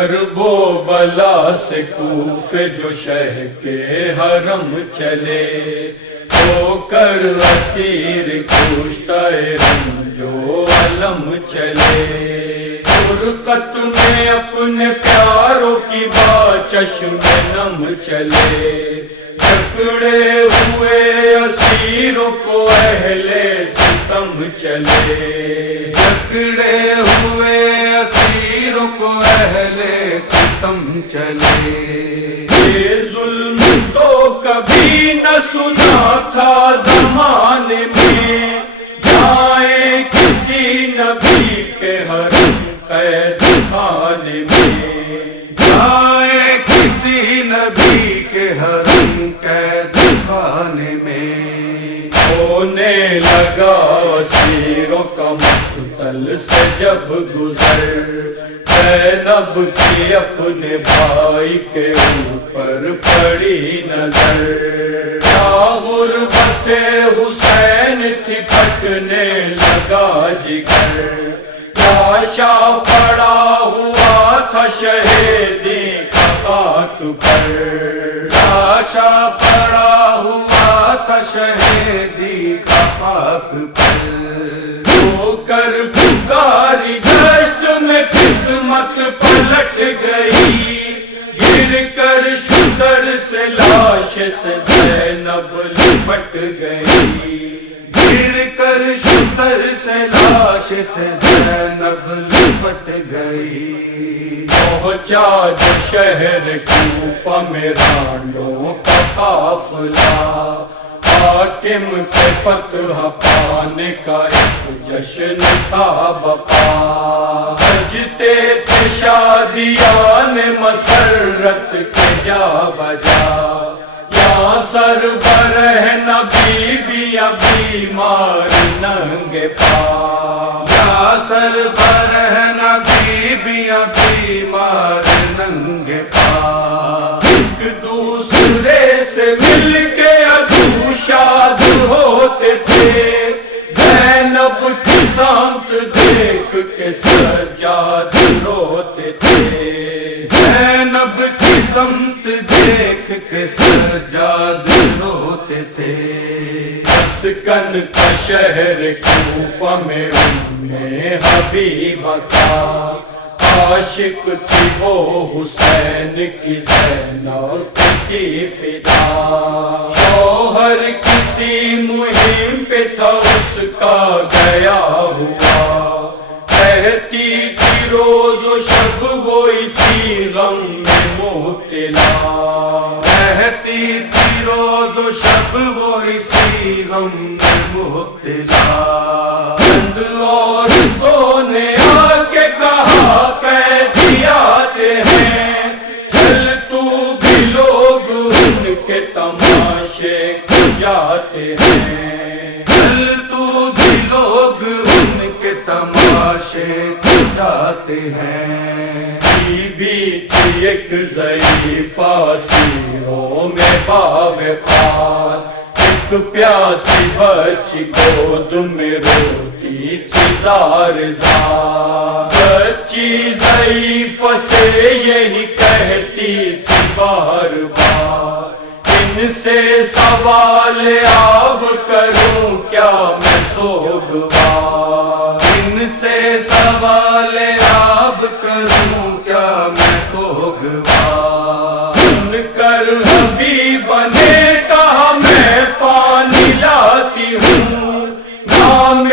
کرب و بلا سے کوفے جو شہ کے حرم چلے، ہو کر اسیر کشتہ رنج و علم چلے، فرقت میں اپنے پیاروں کی بات چشم نم چلے، جکڑے ہوئے اسیروں کو اہل ستم چلے، جکڑے ہوئے اسیروں کو اہل ستم چلے۔ یہ ظلم تو کبھی نہ سنا تھا زمانے میں، جائیں کسی نبی کے حرم قید خانے میں، جائے کسی نبی کے حرم قید خانے میں۔ ہونے لگا اسیروں کا مقتل سے جب گزر، زینب کی اپنے بھائی کے اوپر پڑی نظر، کیا غربت حسین تھی پھٹنے لگا جگر، لاشا پڑا ہوا تھا شہیدی کا خاک پر، لاشا پڑا ہوا تھا شہیدی کا خاک پر، ہو کر پکاری دشت میں قسمت پلٹ گئی، گر کر شتر سے لاش سے زینب لپٹ گئی، گر کر شتر سے لاش سے زینب لپٹ گئی۔ پہنچا جو شہر کوفہ میں رانڈوں کا قافلہ، حاکم کے فتح پانے کا ایک جشن تھا بپا، بجتے تھے شادیان مسرت کے جا بجا، یہاں سر برہنہ بیویاں بیمار ننگے پا، یا سر برہنہ بیویاں بیمار ننگے پا، ایک دوسرے سے مل کے ادو شاد ہوتے تھے، زینب کی سمت دیکھ کے سجاد روتے تھے، زینب کی سمت دیکھ کے سجاد روتے تھے۔ مسکن کا شہر کوفہ میں حبیبہ کا، عاشق تھی وہ حسین کی زینب کی فدا، شوہر کسی مہم پہ تھا اس کا گیا ہوا، کہتی تھی روز و شب وہ اسی غم میں مبتلا، کہتی تھی روز و شب وہ اسی غم میں مبتلا، چند عورتوں نے آ کے کہا قیدی آتے ہیں، چل تو بھی لوگ ان کے تماشے کو جاتے ہیں، چل تو بھی لوگ ان کے تماشے کو جاتے ہیں۔ بی بی تھی ایک ضعیفہ سیروں میں باوقار، ایک پیاسی بچی گود میں روتی تھی زار زار، بچی ضعیف سے یہی کہتی تھی بار بار، ان سے سوال آب کروں کیا میں سوگوار، ان سے سوال آب کروں کیا میں سوگوار، سن کر حبیبہ نے کہا میں پانی لاتی ہوں، نام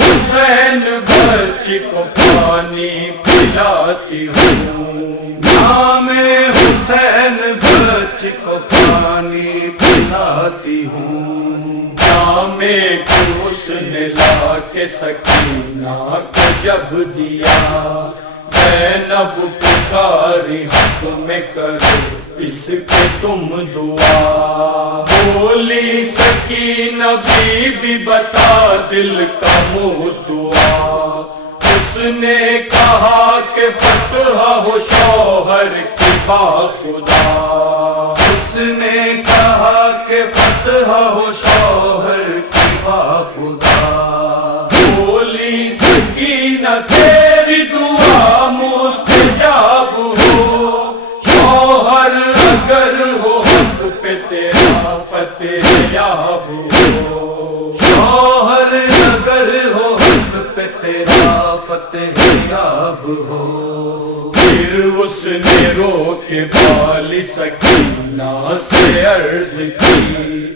حسین بچی کو پانی پلاتی ہوں، نام حسین بچی کو پانی پلاتی ہوں، نام کو اس نے لا کے سکینہ کو جب دیا، زینب پکاری حق میں کرو اس کے تم دعا، بولی سکینہ بی بی بتا دل کا دعا، اس نے کہا کہ فتح ہو شوہر کی باخدا، اس نے کہا کہ فتح ہو شوہر کی باخدا، بولی سکینہ تیری دعا مستجاب ہو، پھر اس نے رو کے بال سکینہ سے عرض کی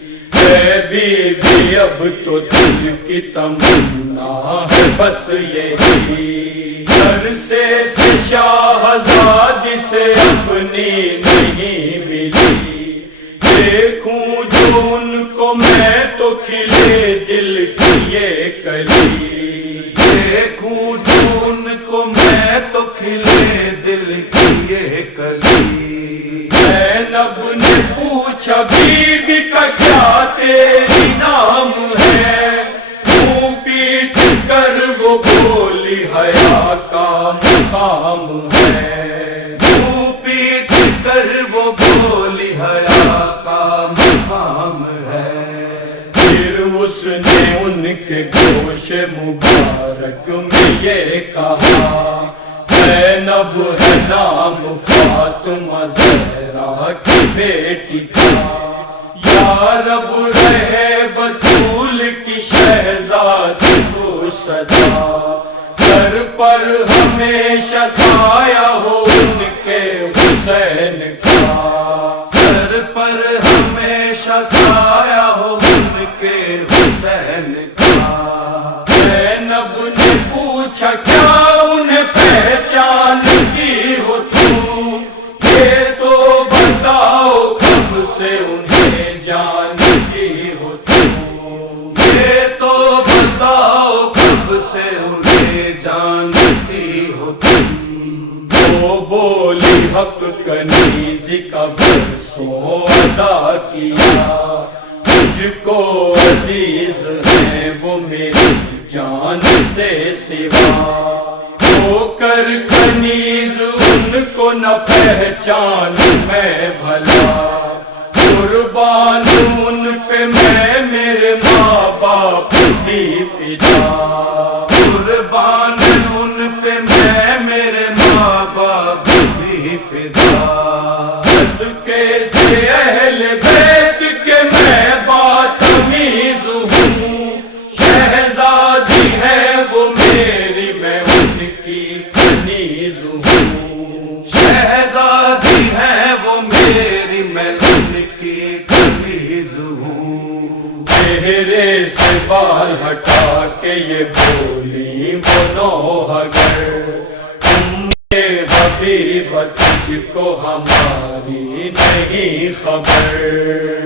اے بی بی اب تو دل کی تمنا ہے بس یہی، عرصے سے شاہزادی سے اپنی نہیں ملی، دیکھوں جو ان کو میں تو کھلے دل کی یہ کلی، دیکھوں جو ان کو میں تو کھلے دل کی یہ کلی۔ زینب نے پوچھا بی بی کا کیا تیری نام ہے، منہ پیٹ کر وہ بولی حیا کا مقام ہے، منہ پیٹ کر وہ بولی حیا کا مقام ہے۔ پھر اس نے ان کے گوش مبارک میں یہ کہا زینب ہے نام فاطمہ زہرا کی بیٹی کا، یا رب رہے بطول کی شہزادی کو سجا، سر پر ہمیشہ سایہ ہو ان کے حسین کا، سر پر ہمیشہ سایہ ہو ان کے حسین کا۔ زینب نے پوچھا کیا انہیں پہچانتی ہو تم، یہ تو بتاؤ کب سے انہیں جانتی ہو تم، یہ تو بتاؤ کب سے انہیں جانتی ہو تم۔ وہ بولی حق کنیزی کا برسوں ادا کیا، مجھ کو عزیز ہے وہ میری جان سے سوا، ہو کر کنیز ان کو نہ پہچان میں بھلا، قربان ان پہ میں میرے ماں باپ بھی فدا، قربان ان پہ میں میرے ماں باپ بھی فدا، صدقے سے اہل بیت کے میں باتمیز ہوں، شہزادی ہے وہ میری میں ان کی کنیز ہوں، شہزادی ہے وہ میری میں ان کی کنیز ہوں۔ چہرے سے بال ہٹا کے یہ بولی وہ نوحگر حبیب تجھ کو ہماری نہیں خبر،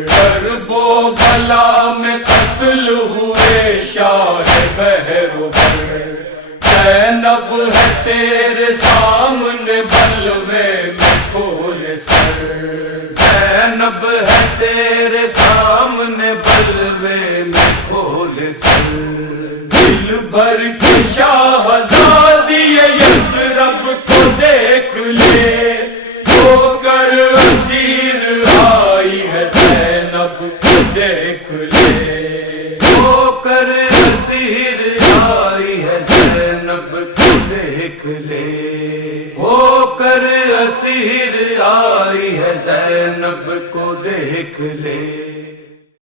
کرب و بلا میں قتل ہوئے شاہ بہروبر، زینب ہے تیرے سامنے بلوے میں کھول سر، زینب ہے تیرے سامنے بلوے میں کھول سر، دل بھر کی شاہزادی یثرب کو دیکھ لے، ہو کر اسیر آئی ہے زینب کو دیکھ لے، ہو کر اسیر آئی ہے زینب کو دیکھ لے، ہو کر اسیر آئی ہے زینب کو دیکھ لے۔